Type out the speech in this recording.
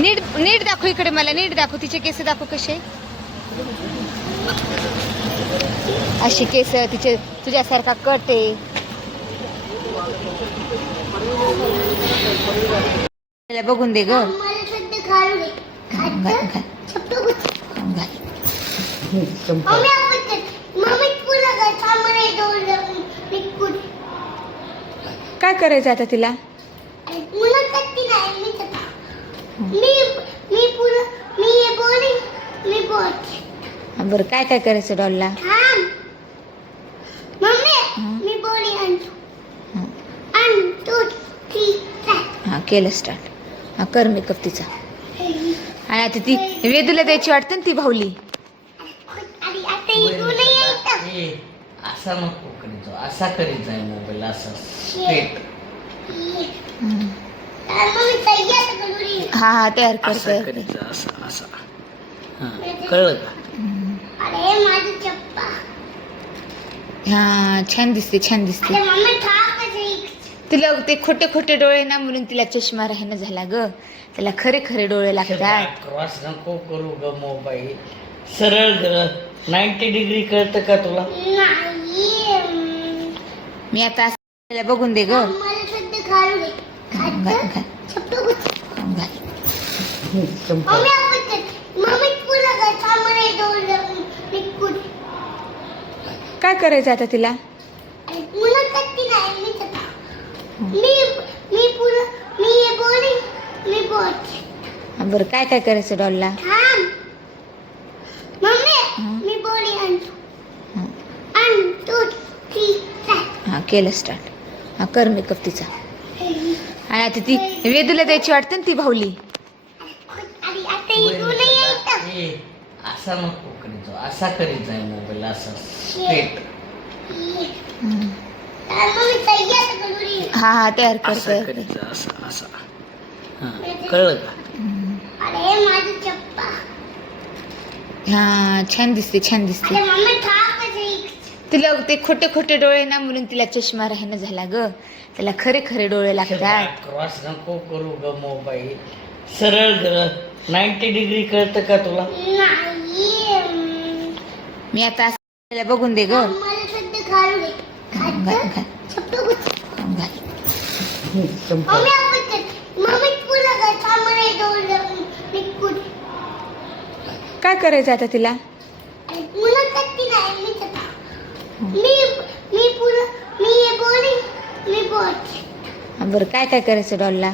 नीट नीट दाखव इकडे मला, नीट दाखव. तिचे केस दाखव कसे. अशी केस तिचे, तुझ्यासारखा कट आहे. त्याला बघून दे ग. काय करायचं आता तिला. बरं काय काय करायचं डॉलला. हा केलं स्टार्ट. हा कर मेकअप तिचा. आणि आता ती वेदूला द्यायची वाटतं ना ती भाऊली. असा नको करीत जाऊ, असा करीत जाय मोबाईल असा स्ट्रेट. हा हा तयार कर असा तयार करीत कर. जा, असा असा. हा कळलं का. हा छान दिसते, छान दिसते. तिला ते खोटे खोटे डोळे ना म्हणून तिला चष्मा राहीना झाला ग. त्याला खरे खरे डोळे लागतात. क्रॉस नको करू ग मोबाईल. सरळ ग 90 डिग्री कळतं का तुला. मी आता त्याला बघून दे ग. काय करायचं आता तिला. बरं काय काय करायचं डॉलला. हा केलं स्टार्ट. हा कर मेकअप तिचा. आणि आता ती वेदूला द्यायची वाटतं ना ती भाऊली. असा नको करीत जाऊ, असा करीत जाय मोबाईल असा स्ट्रेट. हा हा तयार कर असा तयार करीत कर. जा, असा असा. हा कळलं का. हा छान दिसते, छान दिसते. तिला ते खोटे खोटे डोळे ना म्हणून तिला चष्मा राहीना झाला ग. त्याला खरे खरे डोळे लागतात. क्रॉस नको करू ग मोबाईल. सरळ ग 90 डिग्री कळतं का तुला. मी आता त्याला बघून दे ग. काय करायचं आता तिला. बरं काय काय करायचं डॉलला.